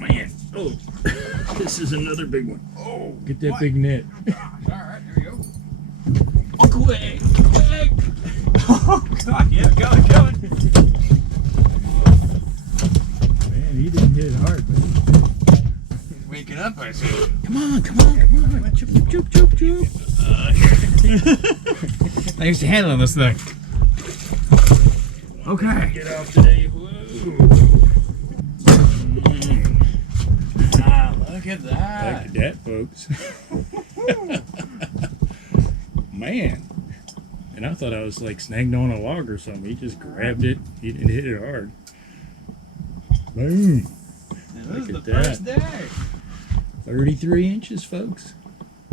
man. Oh, this is another big one. Oh, get that big net. Alright, there we go. Quick, quick. Oh, God, yeah, going. Man, he didn't hit hard, but He's waking up, I see. come on. Choop. Thanks to handling this thing. Okay. Get off today. Whoa. Ah, look at that. Look at that, folks. Man. And I thought I was like snagged on a log or something. He just grabbed it. He didn't hit it hard. Boom. And this is Look the at first day. 33 inches, folks.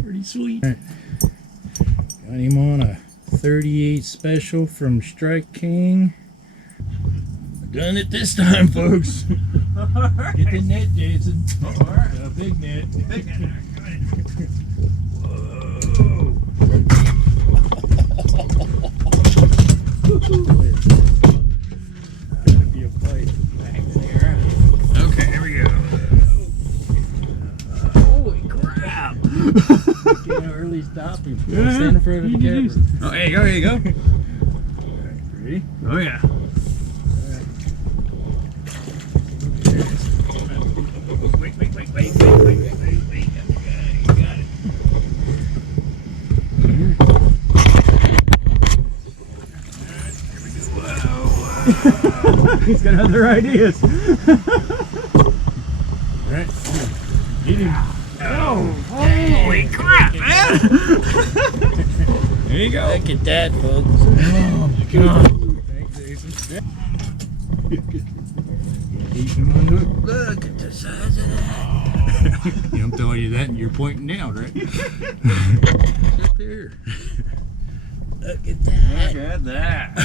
Pretty sweet. Right. Got him on a 38 special from Strike King. Done it this time, folks. Get the net, Jason. Alright. Got a big net. Big net. Come in. Whoa. Gotta be a fight. Okay, here we go. Holy crap! Get an early stop. Stand in front of the camera. Oh, there you go. Ready? Oh, yeah. Wait. You got it. He's got other ideas. Alright. Get him. Oh, holy crap, man! There you go. Look at that, folks. Oh, my God. Thanks, Jason. Keep him on the hook. Look at the size of that. I'm telling you that and you're pointing down, right? Right there. Look at that. Look at that.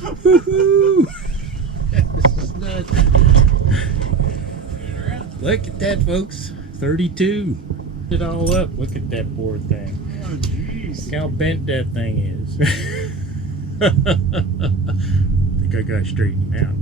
Woohoo! This is nuts. Look at that, folks. 32. It all up. Look at that poor thing. Oh, jeez. Look how bent that thing is. I think I got it straightened out.